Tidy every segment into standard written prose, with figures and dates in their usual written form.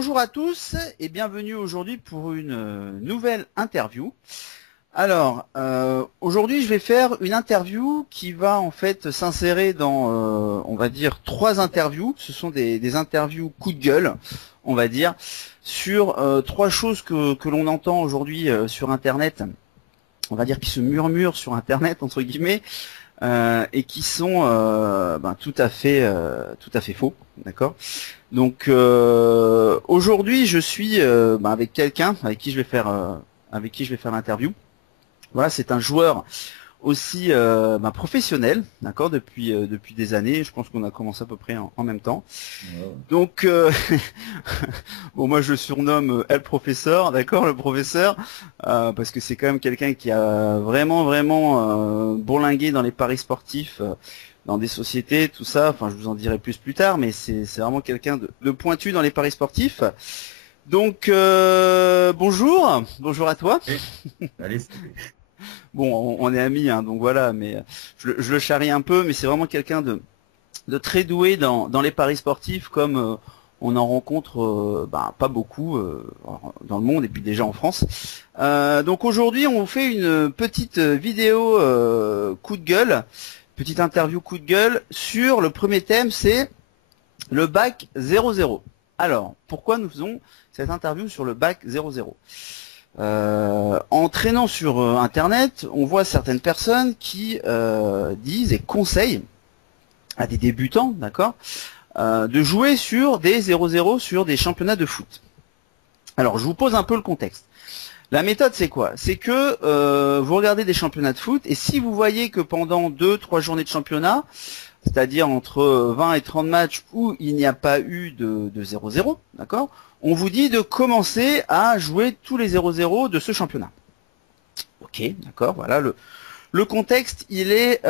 Bonjour à tous et bienvenue aujourd'hui pour une nouvelle interview. Alors, aujourd'hui je vais faire une interview qui va en fait s'insérer dans, on va dire, 3 interviews. Ce sont des interviews coup de gueule, on va dire, sur 3 choses que l'on entend aujourd'hui sur Internet, on va dire qui se murmurent sur Internet, entre guillemets, et qui sont tout à fait faux, d'accord. Donc aujourd'hui, je suis avec quelqu'un avec qui je vais faire l'interview. Voilà, c'est un joueur aussi professionnel, d'accord, depuis des années. Je pense qu'on a commencé à peu près en même temps. Ouais. Donc bon, moi je le surnomme El Professeur, d'accord, le professeur, parce que c'est quand même quelqu'un qui a vraiment bourlingué dans les paris sportifs. Dans des sociétés, tout ça, enfin je vous en dirai plus tard, mais c'est vraiment quelqu'un de pointu dans les paris sportifs. Donc bonjour à toi. Et- Allez, Bon, on est amis, hein, donc voilà, mais je le charrie un peu, mais c'est vraiment quelqu'un de très doué dans les paris sportifs, comme on en rencontre pas beaucoup dans le monde et puis déjà en France. Donc aujourd'hui, on vous fait une petite vidéo coup de gueule, petite interview coup de gueule sur le premier thème, c'est le bac 00. Alors, pourquoi nous faisons cette interview sur le bac 00? En traînant sur Internet, on voit certaines personnes qui disent et conseillent à des débutants, d'accord, de jouer sur des 0-0 sur des championnats de foot. Alors, je vous pose un peu le contexte. La méthode, c'est quoi? C'est que vous regardez des championnats de foot et si vous voyez que pendant 2-3 journées de championnat, c'est-à-dire entre 20 et 30 matchs où il n'y a pas eu de 0-0, d'accord, on vous dit de commencer à jouer tous les 0-0 de ce championnat. Ok, d'accord, voilà, le contexte, il est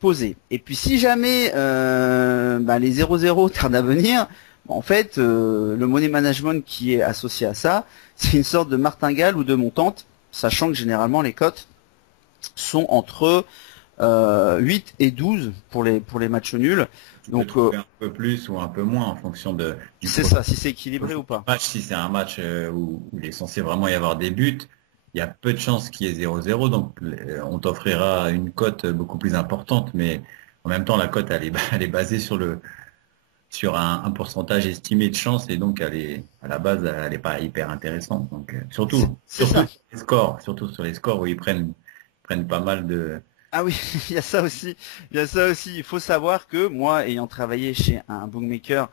posé. Et puis si jamais les 0-0 tardent à venir, en fait, le money management qui est associé à ça, c'est une sorte de martingale ou de montante, sachant que généralement les cotes sont entre 8 et 12 pour les matchs nuls. tu peux Donc trouver un peu plus ou un peu moins en fonction du c'est profil ça, si c'est équilibré ou du pas. match. Si c'est un match où il est censé vraiment y avoir des buts, il y a peu de chances qu'il y ait 0-0, donc on t'offrira une cote beaucoup plus importante, mais en même temps, la cote, elle est basée sur un pourcentage estimé de chance, et donc à la base, elle n'est pas hyper intéressante. Donc, C'est ça. surtout sur les scores où prennent pas mal de. Ah oui, il y a ça aussi. Il y a ça aussi. Il faut savoir que moi, ayant travaillé chez un bookmaker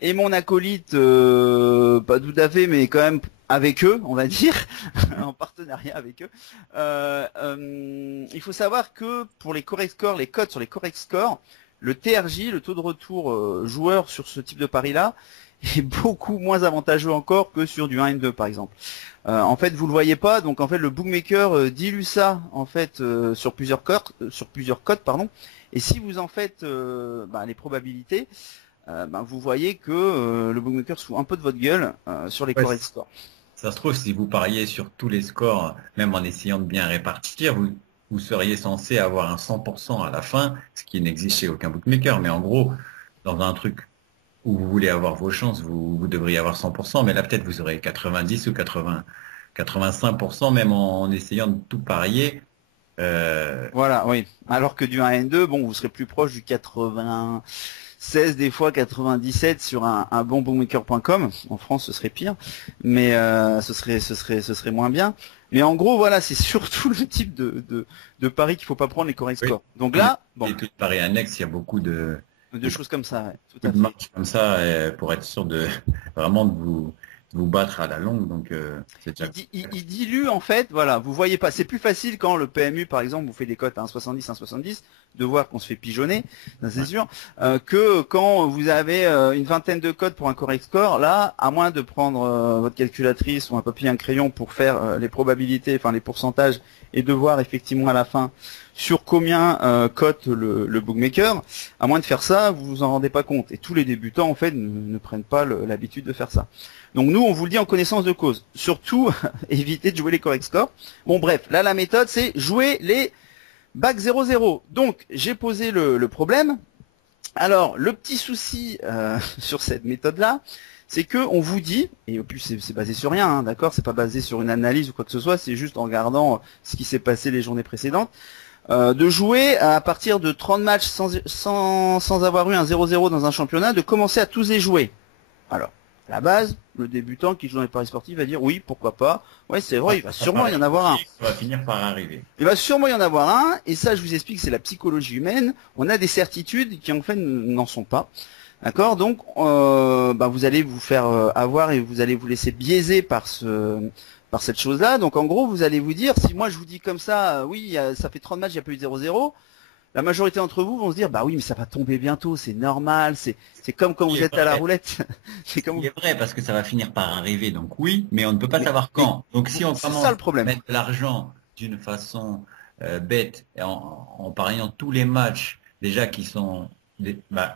et mon acolyte, pas tout à fait, mais quand même avec eux, on va dire, en partenariat avec eux, il faut savoir que pour les correct scores, les cotes sur les correct scores, le TRJ, le taux de retour joueur sur ce type de pari-là, est beaucoup moins avantageux encore que sur du 1 et 2 par exemple. En fait, vous le voyez pas, donc en fait le bookmaker dilue ça en fait sur plusieurs cotes, pardon. Et si vous en faites les probabilités, vous voyez que le bookmaker se fout un peu de votre gueule sur les Ouais, correct scores. ça se trouve, si vous pariez sur tous les scores, même en essayant de bien répartir, vous seriez censé avoir un 100% à la fin, ce qui n'existe chez aucun bookmaker. Mais en gros, dans un truc où vous voulez avoir vos chances, vous devriez avoir 100%, mais là peut-être vous aurez 90 ou 80, 85%, même en essayant de tout parier. Euh, Voilà, oui. Alors que du 1 et 2, bon, vous serez plus proche du 96, des fois 97 sur un bon bookmaker.com. En France, ce serait pire, mais ce serait moins bien. Mais en gros, voilà, c'est surtout le type de pari qu'il faut pas prendre les correct oui. scores. Donc Non, mais là, bon, et tout pareil annexe, il y a beaucoup de de, choses comme ça, ouais, tout beaucoup à de fait. matchs comme ça pour être sûr de vraiment de vous battre à la longue. Donc c'est déjà. Il dilue en fait, voilà, vous voyez pas, c'est plus facile quand le PMU par exemple vous fait des cotes à 1,70, 1,70, de voir qu'on se fait pigeonner, ça, c'est Ouais. sûr, que quand vous avez une vingtaine de cotes pour un correct score, là, à moins de prendre votre calculatrice ou un papier et un crayon pour faire les probabilités, enfin les pourcentages, et de voir effectivement à la fin sur combien cote le bookmaker, à moins de faire ça, vous vous en rendez pas compte. Et tous les débutants en fait ne prennent pas l'habitude de faire ça. Donc nous, on vous le dit en connaissance de cause. Surtout, évitez de jouer les correct scores. Bon bref, là la méthode c'est jouer les bacs 0-0. Donc j'ai posé le problème. Alors le petit souci sur cette méthode-là, c'est que on vous dit, et en plus c'est basé sur rien, hein, d'accord, c'est pas basé sur une analyse ou quoi que ce soit, c'est juste en regardant ce qui s'est passé les journées précédentes, de jouer à partir de 30 matchs sans avoir eu un 0-0 dans un championnat, de commencer à tous les jouer. Alors, à la base, le débutant qui joue dans les paris sportifs va dire oui, pourquoi pas. Ouais, c'est vrai, il va sûrement y en avoir un. Ça va finir par arriver. Il va sûrement y en avoir un, et ça, je vous explique, c'est la psychologie humaine. On a des certitudes qui en fait n'en sont pas. D'accord, donc vous allez vous faire avoir et vous allez vous laisser biaiser par cette chose-là. Donc en gros, vous allez vous dire, si moi je vous dis comme ça, oui, ça fait 30 matchs, il n'y a pas eu 0-0, la majorité d'entre vous vont se dire, bah oui, mais ça va tomber bientôt, c'est normal, c'est comme quand vous êtes à la roulette. C'est vrai parce que ça va finir par arriver, donc oui, mais on ne peut pas savoir quand. Donc si on commence ça, le problème. à mettre de l'argent d'une façon bête, en pariant tous les matchs déjà qui sont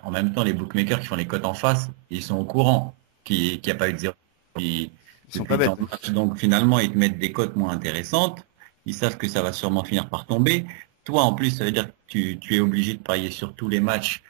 en même temps, les bookmakers qui font les cotes en face, ils sont au courant qu'il n'y a pas eu de zéro. Ils sont pas bêtes. Donc finalement, ils te mettent des cotes moins intéressantes. Ils savent que ça va sûrement finir par tomber. Toi, en plus, ça veut dire que tu es obligé de parier sur tous les matchs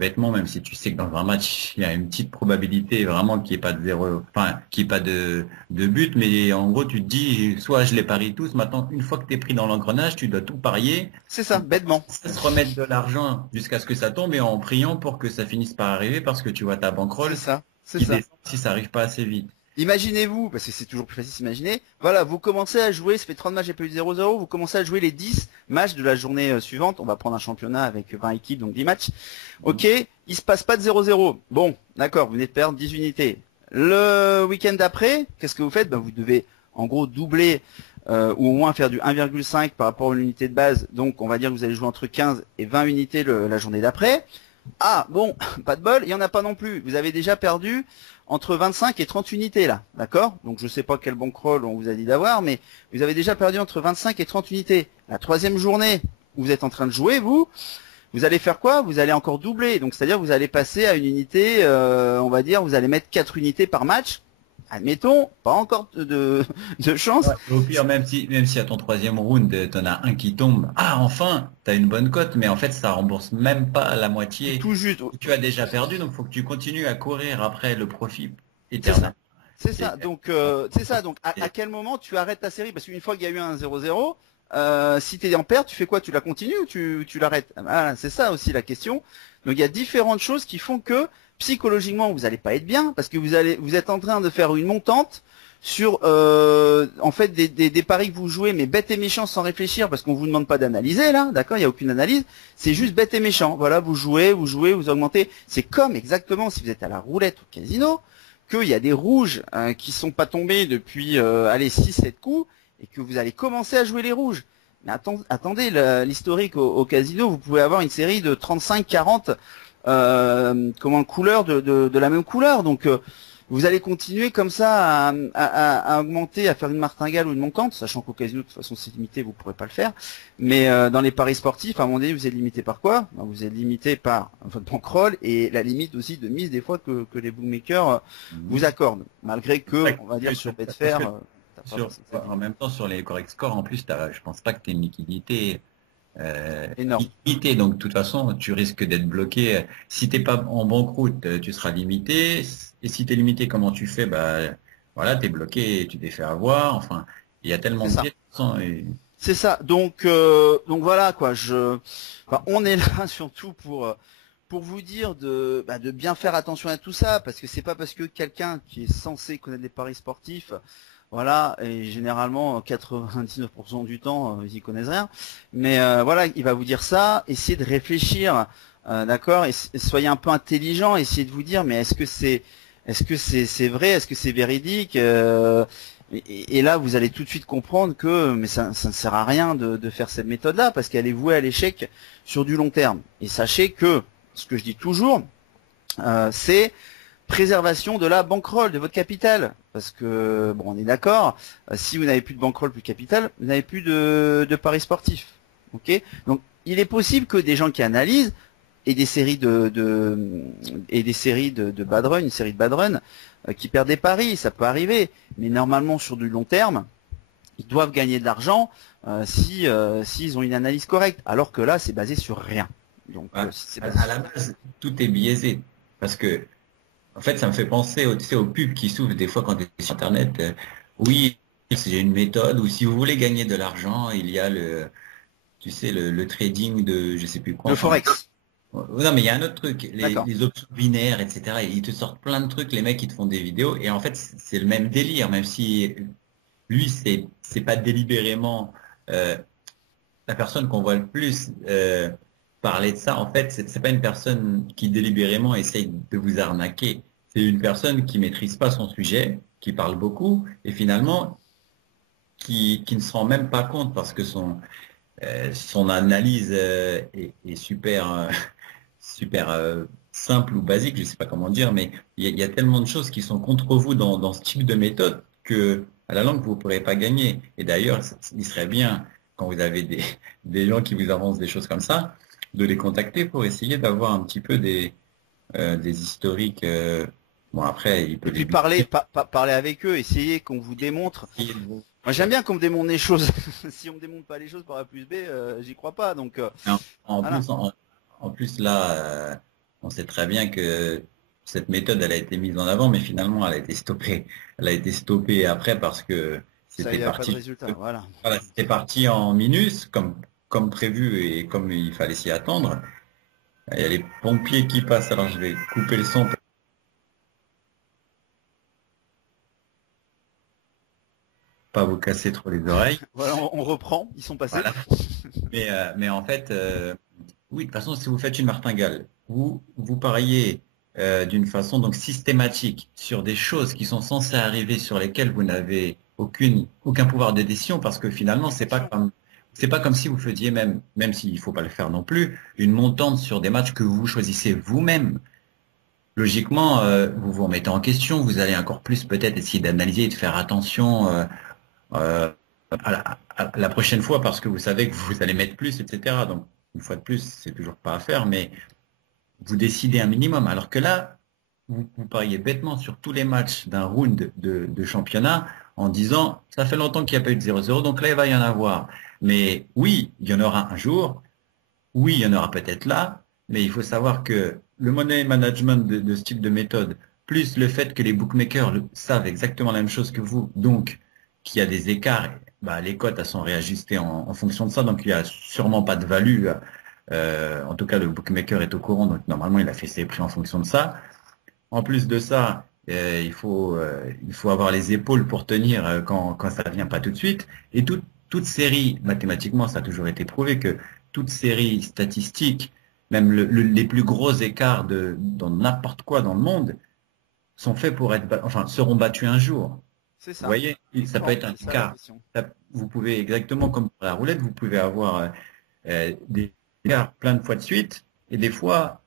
bêtement, même si tu sais que dans un match, il y a une petite probabilité vraiment qu'il n'y ait pas de zéro, enfin, qu'il n'y ait pas de but. Mais en gros, tu te dis, soit je les parie tous. Maintenant, une fois que tu es pris dans l'engrenage, tu dois tout parier. C'est ça, bêtement. Se remettre de l'argent jusqu'à ce que ça tombe et en priant pour que ça finisse par arriver parce que tu vois ta bankroll qui descend si ça arrive pas assez vite. Imaginez-vous, parce que c'est toujours plus facile de s'imaginer, voilà, vous commencez à jouer, ça fait 30 matchs, il n'y a pas eu de 0-0, vous commencez à jouer les 10 matchs de la journée suivante, on va prendre un championnat avec 20 équipes, donc 10 matchs. Ok, il se passe pas de 0-0. Bon, d'accord, vous venez de perdre 10 unités. Le week-end d'après, qu'est-ce que vous faites? Vous devez en gros doubler ou au moins faire du 1,5 par rapport à l'unité de base, donc on va dire que vous allez jouer entre 15 et 20 unités la journée d'après. Ah bon, pas de bol, il n'y en a pas non plus. Vous avez déjà perdu entre 25 et 30 unités là, d'accord? Donc je sais pas quel bankroll on vous a dit d'avoir, mais vous avez déjà perdu entre 25 et 30 unités. La troisième journée où vous êtes en train de jouer, vous allez faire quoi? Vous allez encore doubler. Donc c'est-à-dire vous allez passer à une unité, on va dire, vous allez mettre 4 unités par match. Admettons, pas encore de chance. Ouais, au pire, même si à ton troisième round, t'en as un qui tombe, ah enfin, t'as une bonne cote, mais en fait, ça rembourse même pas la moitié. Tout juste. Tu as déjà perdu, donc faut que tu continues à courir après le profit éternel. C'est ça. Donc, à quel moment tu arrêtes ta série? Parce qu'une fois qu'il y a eu un 0-0, si tu es en perte, tu fais quoi? Tu la continues ou tu l'arrêtes? Ah, c'est ça aussi la question. Donc il y a différentes choses qui font que psychologiquement vous n'allez pas être bien parce que vous êtes en train de faire une montante sur en fait des paris que vous jouez mais bête et méchant sans réfléchir parce qu'on vous demande pas d'analyser là, d'accord? Il n'y a aucune analyse, c'est juste bête et méchant. Voilà, vous jouez, vous augmentez. C'est comme exactement si vous êtes à la roulette au casino, qu'il y a des rouges qui sont pas tombés depuis allez 6-7 coups et que vous allez commencer à jouer les rouges. Mais attendez, l'historique au casino, vous pouvez avoir une série de 35-40 couleurs de la même couleur. Donc vous allez continuer comme ça à augmenter, à faire une martingale ou une montante, sachant qu'au casino de toute façon c'est limité, vous ne pourrez pas le faire. Mais dans les paris sportifs, à un moment donné, vous êtes limité par quoi? Vous êtes limité par votre bankroll et la limite aussi de mise des fois que les bookmakers vous accordent, malgré que, on va dire sur Betfair. En même temps, sur les correct scores, en plus, je pense pas que tu aies une liquidité énorme. Limitée. Donc, de toute façon, tu risques d'être bloqué. Si t'es pas en banqueroute, tu seras limité. Et si tu es limité, comment tu fais? Voilà, tu es bloqué, tu t'es fait avoir. Enfin, il y a tellement de pièges. C'est ça. Donc voilà quoi. On est là surtout pour vous dire de bien faire attention à tout ça, parce que c'est pas parce que quelqu'un qui est censé connaître les paris sportifs, voilà, et généralement 99% du temps ils y connaissent rien, mais voilà, il va vous dire ça. Essayez de réfléchir, d'accord, et soyez un peu intelligent. Essayez de vous dire, mais est-ce que c'est vrai, est-ce que c'est véridique, et là vous allez tout de suite comprendre que mais ça ne sert à rien de faire cette méthode-là, parce qu'elle est vouée à l'échec sur du long terme. Et sachez que ce que je dis toujours, c'est préservation de la bankroll, de votre capital. Parce que, bon, on est d'accord, si vous n'avez plus de bankroll, plus de capital, vous n'avez plus de paris sportifs. Ok? Donc, il est possible que des gens qui analysent et des séries de bad run, une série de bad run, qui perdent des paris, ça peut arriver. Mais normalement, sur du long terme, ils doivent gagner de l'argent s'ils ont une analyse correcte. Alors que là, c'est basé sur rien. Donc, à la base, tout est biaisé. Parce que En fait, ça me fait penser tu sais, aux pubs qui s'ouvrent des fois quand tu es sur Internet. Oui, j'ai une méthode, ou si vous voulez gagner de l'argent, il y a tu sais, le trading de je sais plus quoi. Le Enfin, Forex. non, mais il y a un autre truc, D'accord. les options binaires, etc. Ils te sortent plein de trucs, les mecs, ils te font des vidéos. Et en fait, c'est le même délire, même si lui, c'est pas délibérément euh, la personne qu'on voit le plus parler de ça. En fait, c'est pas une personne qui délibérément essaye de vous arnaquer. C'est une personne qui maîtrise pas son sujet, qui parle beaucoup et finalement qui ne se rend même pas compte parce que son analyse est super super simple ou basique, je sais pas comment dire, mais il y a tellement de choses qui sont contre vous dans ce type de méthode que à la longue vous ne pourrez pas gagner. Et d'ailleurs, il serait bien quand vous avez des gens qui vous avancent des choses comme ça, de les contacter pour essayer d'avoir un petit peu des historiques. Bon après, il peut Et puis les parler, buter. parler avec eux, essayer qu'on vous démontre. Moi j'aime bien qu'on me démontre les choses. Si on me démontre pas les choses par A plus B, j'y crois pas. Donc En voilà. plus, en plus là, on sait très bien que cette méthode, elle a été mise en avant, mais finalement, elle a été stoppée. Elle a été stoppée après parce que Ça, il n'y a pas de résultat. Voilà. c'était parti en minus, comme prévu et comme il fallait s'y attendre. Il y a les pompiers qui passent, alors je vais couper le son pour pas vous casser trop les oreilles. Voilà, on reprend. Ils sont passés. Voilà. Mais en fait, oui, de toute façon, si vous faites une martingale, vous pariez d'une façon donc systématique sur des choses qui sont censées arriver, sur lesquelles vous n'avez aucun pouvoir de décision, parce que finalement, c'est pas comme si vous faisiez même s'il faut pas le faire non plus, une montante sur des matchs que vous choisissez vous-même. Logiquement, vous vous remettez en question, vous allez encore plus peut-être essayer d'analyser et de faire attention. Euh, à la prochaine fois parce que vous savez que vous allez mettre plus, etc. Donc, une fois de plus, c'est toujours pas à faire, mais vous décidez un minimum. Alors que là, vous pariez bêtement sur tous les matchs d'un round de championnat en disant, ça fait longtemps qu'il n'y a pas eu de 0-0, donc là, il va y en avoir. Mais oui, il y en aura un jour. Oui, il y en aura peut-être là, mais il faut savoir que le money management de ce type de méthode, plus le fait que les bookmakers savent exactement la même chose que vous, donc qu'il y a des écarts, bah, les cotes elles sont réajustées en fonction de ça, donc il n'y a sûrement pas de value. En tout cas, le bookmaker est au courant, donc normalement il a fait ses prix en fonction de ça. En plus de ça, il faut avoir les épaules pour tenir quand ça vient pas tout de suite. Et toute série, mathématiquement, ça a toujours été prouvé que toute série statistique, même les plus gros écarts dans n'importe quoi dans le monde, sont faits pour enfin, seront battus un jour. C'est Vous ça. voyez, ça peut Exactement. être un C'est ça la écart. question. Vous pouvez, exactement comme pour la roulette, vous pouvez avoir des écarts plein de fois de suite, et des fois,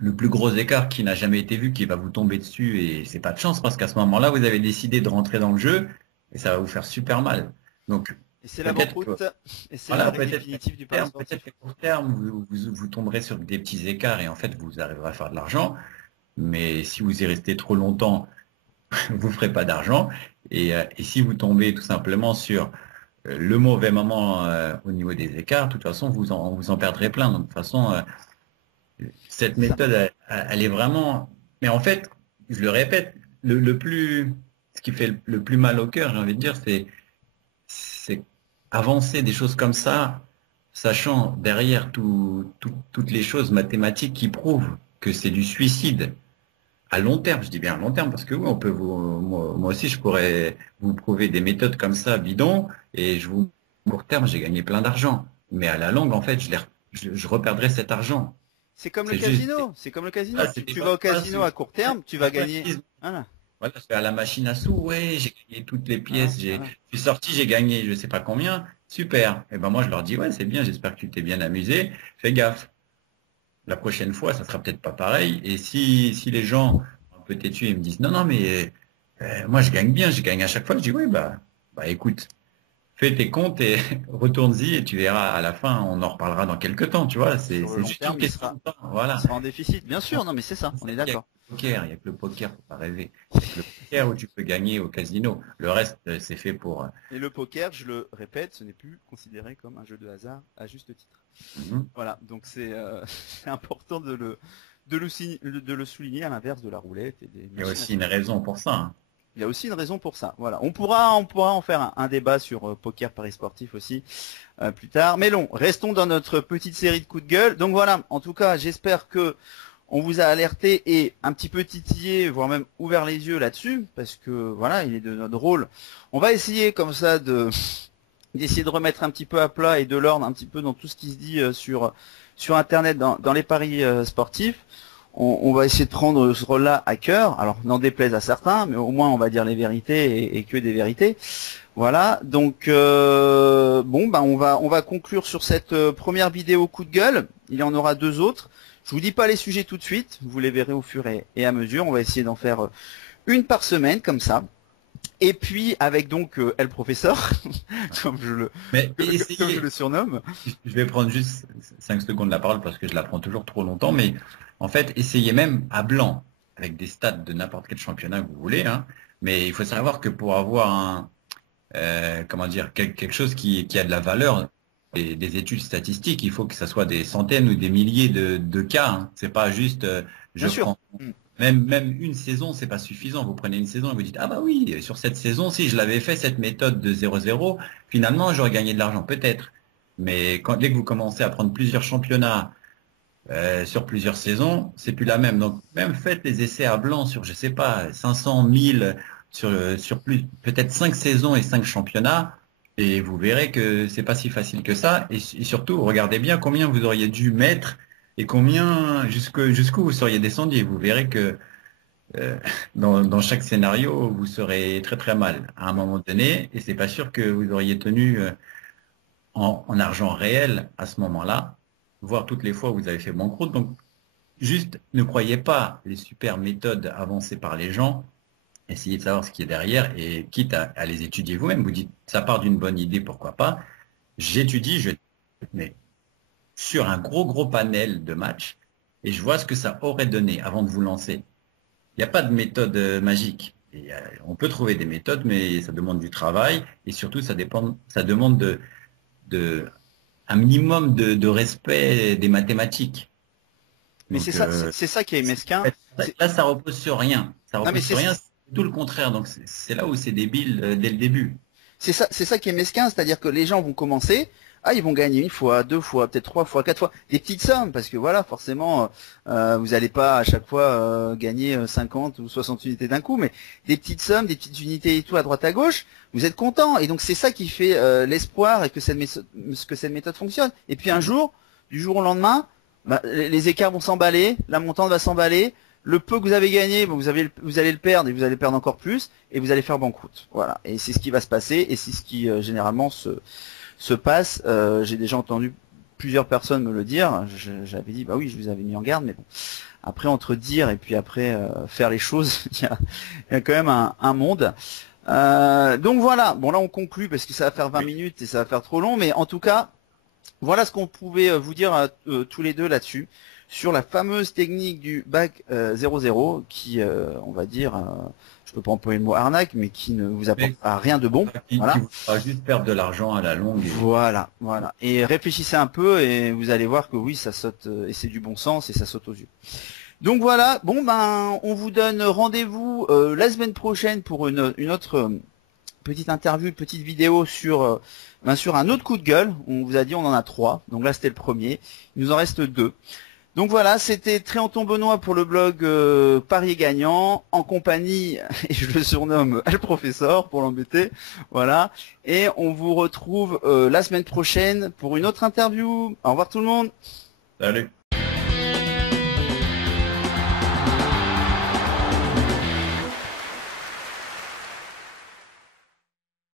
le plus gros écart qui n'a jamais été vu, qui va vous tomber dessus, et c'est pas de chance, parce qu'à ce moment-là, vous avez décidé de rentrer dans le jeu, et ça va vous faire super mal. Donc, Et c'est la peut-être que, banqueroute. Et c'est voilà, l'échec peut-être qu'à définitif du pari terme, peut-être sportif. qu'à court terme, vous tomberez sur des petits écarts, et en fait, vous arriverez à faire de l'argent. Mais si vous y restez trop longtemps, vous ferez pas d'argent. Et si vous tombez tout simplement sur le mauvais moment au niveau des écarts, de toute façon, vous en perdrez plein. Donc, de toute façon, cette C'est ça. méthode, elle est vraiment. Mais en fait, je le répète, ce qui fait le plus mal au cœur, j'ai envie de dire, c'est avancer des choses comme ça, sachant derrière toutes les choses mathématiques qui prouvent que c'est du suicide à long terme. Je dis bien à long terme parce que oui, moi aussi, je pourrais vous prouver des méthodes comme ça, bidon, et court terme, j'ai gagné plein d'argent. Mais à la longue, en fait, je reperdrai cet argent. C'est comme le C'est juste. casino. C'est comme le casino. Voilà, c'est des Tu fois, vas au casino à court terme, tu vas certains gagner. disent, Voilà. voilà, je vais à la machine à sous, ouais, j'ai gagné toutes les Voilà. pièces, Voilà. je suis sorti, j'ai gagné je sais pas combien, super. Et ben moi je leur dis, ouais, c'est bien, j'espère que tu t'es bien amusé, fais gaffe. La prochaine fois, ça sera peut-être pas pareil. Et si les gens un peu têtus et me disent, non, non, mais moi je gagne bien, je gagne à chaque fois, je dis, oui, bah écoute, fais tes comptes et retourne-y et tu verras à la fin, on en reparlera dans quelques temps, tu vois, Sur le c'est long juste une terme, question de temps, il voilà. sera en déficit. Bien sûr. Non, mais c'est ça. On est Il y a que d'accord. le poker, il y a que le poker, faut pas rêver. Il y a que le poker où tu peux gagner au casino. Le reste, c'est fait pour. Et le poker, je le répète, ce n'est plus considéré comme un jeu de hasard à juste titre. Mhm. Voilà. Donc c'est c'est important de le souligner à l'inverse de la roulette et des Il y a machines. aussi une raison pour ça, hein. Il y a aussi une raison pour ça. Voilà, on pourra en faire un débat sur poker paris sportif aussi plus tard. Mais non, restons dans notre petite série de coups de gueule. Donc voilà, en tout cas, j'espère que on vous a alerté et un petit peu titillé, voire même ouvert les yeux là-dessus, parce que voilà, il est de notre rôle. On va essayer comme ça d'essayer de remettre un petit peu à plat et de l'ordre un petit peu dans tout ce qui se dit sur Internet, dans les paris sportifs. On va essayer de prendre ce rôle-là à cœur. Alors, n'en déplaise à certains, mais au moins on va dire les vérités et que des vérités. Voilà. Donc, bon, ben on va conclure sur cette première vidéo coup de gueule. Il y en aura 2 autres. Je vous dis pas les sujets tout de suite. Vous les verrez au fur et à mesure. On va essayer d'en faire une par semaine, comme ça. Et puis avec donc El Professeur, comme Mais comme je essayez, le surnomme. je vais prendre juste 5 secondes la parole parce que je la prends toujours trop longtemps, mais en fait, essayez même à blanc, avec des stats de n'importe quel championnat que vous voulez, hein. Mais il faut savoir que pour avoir comment dire, quelque chose qui a de la valeur, des études statistiques, il faut que ça soit des centaines ou des milliers de cas, hein. C'est pas juste, je Bien sûr. prends. Même une saison, c'est pas suffisant. Vous prenez une saison et vous dites, ah bah oui, sur cette saison, si je l'avais fait, cette méthode de 0-0, finalement, j'aurais gagné de l'argent, peut-être. Mais dès que vous commencez à prendre plusieurs championnats sur plusieurs saisons, c'est plus la même. Donc, même faites les essais à blanc sur, je sais pas, 500, 1000, sur plus, peut-être 5 saisons et 5 championnats, et vous verrez que c'est pas si facile que ça. Et surtout, regardez bien combien vous auriez dû mettre et combien, jusqu'où vous seriez descendu. Et vous verrez que dans chaque scénario, vous serez très très mal à un moment donné, et c'est pas sûr que vous auriez tenu en argent réel à ce moment-là, voire toutes les fois où vous avez fait banqueroute. Donc, juste ne croyez pas les super méthodes avancées par les gens. Essayez de savoir ce qui est derrière et quitte à les étudier vous-même. Vous dites, ça part d'une bonne idée, pourquoi pas. Mais sur un gros panel de matchs et je vois ce que ça aurait donné avant de vous lancer. Il n'y a pas de méthode magique. Et, on peut trouver des méthodes, mais ça demande du travail et surtout ça demande un minimum de respect des mathématiques. Mais Donc, c'est ça qui est mesquin. là, ça repose sur rien. Ça Non, mais repose sur rien, c'est tout le contraire. Donc c'est là où c'est débile dès le début. c'est ça qui est mesquin, c'est-à-dire que les gens vont commencer, ils vont gagner 1 fois, 2 fois, peut-être 3 fois, 4 fois, des petites sommes, parce que voilà, forcément, vous n'allez pas à chaque fois gagner 50 ou 60 unités d'un coup, mais des petites sommes, des petites unités et tout à droite à gauche, vous êtes content, et donc c'est ça qui fait l'espoir et que cette méthode fonctionne. Et puis un jour, du jour au lendemain, les écarts vont s'emballer, la montante va s'emballer. Le peu que vous avez gagné, vous allez le perdre et vous allez perdre encore plus et vous allez faire banqueroute. Voilà. Et c'est ce qui va se passer et c'est ce qui généralement se passe. J'ai déjà entendu plusieurs personnes me le dire. J'avais dit bah oui, je vous avais mis en garde, mais bon. Après entre dire et puis après faire les choses, il y a quand même un monde. Donc voilà. Bon là on conclut parce que ça va faire 20 minutes et ça va faire trop long, mais en tout cas voilà ce qu'on pouvait vous dire tous les deux là-dessus. Sur la fameuse technique du bac 0-0 qui, on va dire, je peux pas employer le mot arnaque, mais qui ne vous apporte rien de bon. Voilà. Qui vous fera juste perdre de l'argent à la longue. Voilà. Et réfléchissez un peu et vous allez voir que oui, ça saute et c'est du bon sens et ça saute aux yeux. Donc voilà. Bon on vous donne rendez-vous la semaine prochaine pour une autre petite interview, une petite vidéo sur un autre coup de gueule. On vous a dit on en a 3. Donc là c'était le premier. Il nous en reste 2. Donc voilà, c'était Tréanton Benoît pour le blog Paris Gagnant, en compagnie, et je le surnomme le professeur pour l'embêter, voilà. Et on vous retrouve la semaine prochaine pour une autre interview. Au revoir tout le monde. Salut.